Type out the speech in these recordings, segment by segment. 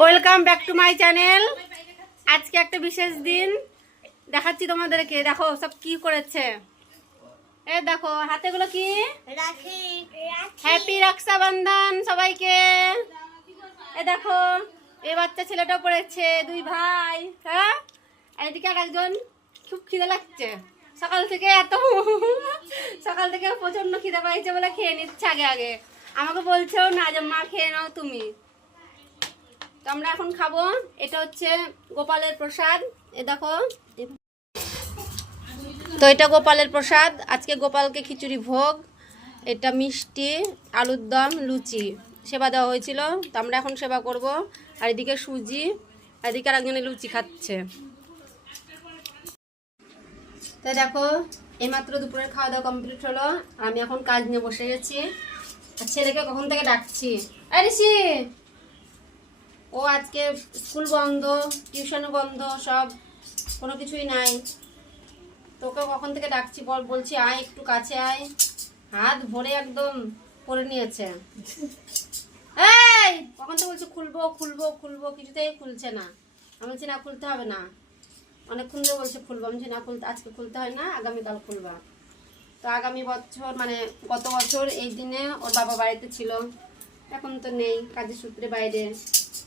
Welcome back to my channel আজকে একটা বিশেষ দিন। দেখাচ্ছি তোমাদেরকে। দেখো, সব কি করেছে। এ দেখো, হাতেগুলো কি? রাখি হ্যাপি রক্ষাবন্ধন সবাইকে। এ দেখো এই বাচ্চা ছেলেটা পড়েছে, দুই ভাই। হ্যাঁ? এদিকে আর একজন খুব খিদে লাগছে। সকাল থেকে এত সকাল থেকে প্রচণ্ড খিদে পাইছে বলে খেয়ে নিচ্ছে আগে আগে। আমাকে বলছেও না যে, মা, খেয়ে নাও তুমি। তো আমরা এখন খাব। এটা হচ্ছে গোপালের প্রসাদ। এ দেখো। তো এটা গোপালের প্রসাদ। আজকে গোপালকে খিচুড়ি ভোগ। এটা মিষ্টি, আলুর দম, লুচি। সেবা দেওয়া হয়েছিল। তো আমরা এখন সেবা করব। আর এদিকে সুজি, আর এদিকে আর একজনে লুচি খাচ্ছে। তো দেখো, এইমাত্র দুপুরের খাওয়া দাওয়া কমপ্লিট হলো। আমি এখন কাজ নিয়ে বসে গেছি। আর ছেলেকে কখন থেকে ডাকছি? আরে সি! ও আজকে স্কুল বন্ধ, টিউশনও বন্ধ, সব কোনো কিছুই নাই। তোকে কখন থেকে ডাকছি বল, বলছি আয়, একটু কাছে আয়। হাত ভরে একদম করে নিয়েছে। এই, কখন তো বলছি খুলবো খুলবো খুলবো, কিছুতেই খুলছে না। আমি বলছি, না, খুলতে হবে না। অনেকক্ষণ ধরে বলছে, খুলবো। আমি না খুলতে আজকে খুলতে হয় না আগামীকাল খুলবা। তো আগামী বছর মানে গত বছর এই দিনে ওর বাবা বাড়িতে ছিল। এখন তো নেই কাজের সূত্রে বাইরে।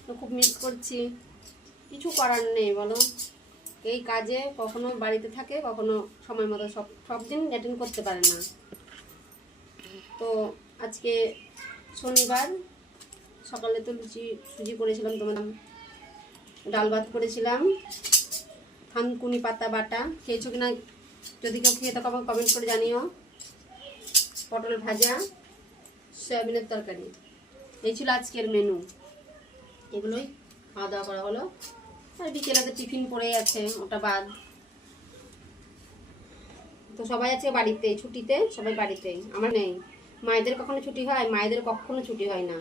তো খুব মিস করছি। কিছু করার নেই, বলো? এই কাজে কখনো বাড়িতে থাকে, কখনো সময় মতো সব সব দিন অ্যাটেন্ড করতে পারে না। তো আজকে শনিবার, সকালে তো লুচি সুজি করেছিলাম তোমার ডাল ভাত করেছিলাম। থানকুনি পাতা বাটা। খেয়েছো কিনা যদি কেউ খেয়ে থাকো কমেন্ট করে জানিও। পটল ভাজা, সয়াবিনের তরকারি। এই ছিল আজকের মেনু এগুলোই খাওয়া দাওয়া করা হলো। আর বিকেলে তো টিফিন পড়ে আছে ওটা বাদ। তো সবাই আছে বাড়িতে, ছুটিতে? সবাই বাড়িতে আমার নেই। মায়েদের কখনো ছুটি হয়? মায়েদের কখনো ছুটি হয় না।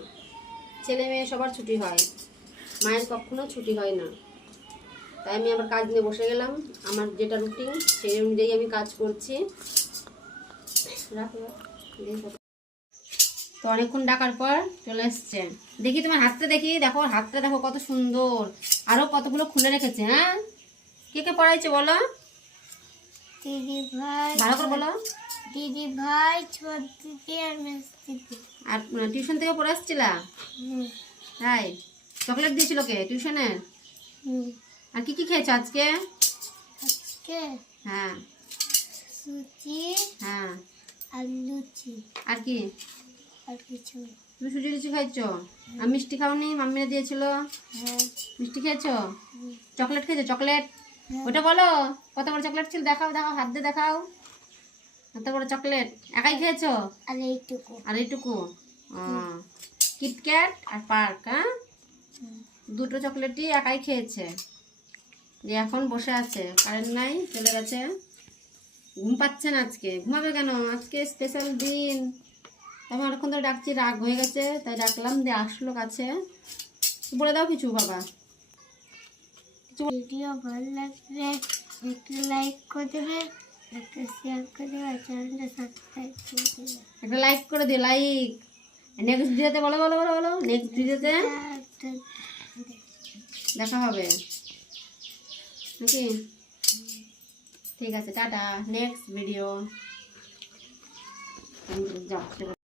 ছেলে মেয়ে সবার ছুটি হয়। মায়ের কখনো ছুটি হয় না। তাই আমি আবার কাজ নিয়ে বসে গেলাম। আমার যেটা রুটিন সেই অনুযায়ী আমি কাজ করছি। রাখো। তো অনেকক্ষণ ডাকার পর চলে এসছে। দেখি তোমার হাতটা দেখি দেখো হাতটা দেখো কত সুন্দর। আরও কতগুলো খুলে রেখেছে হ্যাঁ? কে কে পড়াইছে বলো? দিদি ভাই ভালো করে বলো। দিদি ভাই আর আর টিউশন থেকে পড়ে আসছিলা? হুম, তাই? চকলেট দিয়েছিল কে টিউশনে? আর কি কি খেয়েছো আজকে? আজকে হ্যাঁ। সুজি হ্যাঁ। আর লুচি আর কি। তুমি সুজি লুচি খাইছো? আর মিষ্টি খাওনি? মাম্মিরা দিয়েছিল? হ্যাঁ। মিষ্টি খেয়েছো? চকলেট খেয়েছো? চকলেট? হ্যাঁ। ওটা বলো কত বড় চকলেট ছিল? দেখাও দেখাও হাত দিয়ে দেখাও। কত বড় চকলেট? একাই খেয়েছো? আর এইটুকু। আর এইটুকু? কিটক্যাট আর পার্ক হ্যাঁ? দুটো চকলেটই একাই খেয়েছে। দিয়ে এখন বসে আছে কারেন্ট নাই চলে গেছে। ঘুম পাচ্ছে না আজকে। ঘুমাবে কেন? আজকে স্পেশাল দিন। আমি অনেকক্ষণ ধরে ডাকছি রাগ হয়ে গেছে তাই ডাকলাম দিয়ে আসলো কাছে। বলে দাও কিছু বাবা। ভিডিও ভালো লাগলে একটু লাইক করে দেবে একটা শেয়ার করে দেবে আর চ্যানেলটা সাবস্ক্রাইব করে দেবে। একটা লাইক করে দে লাইক নেক্সট ভিডিওতে বলো বলো বলো বলো। নেক্সট ভিডিওতে দেখা হবে। নাকি? ঠিক আছে টাটা। নেক্সট ভিডিও যাও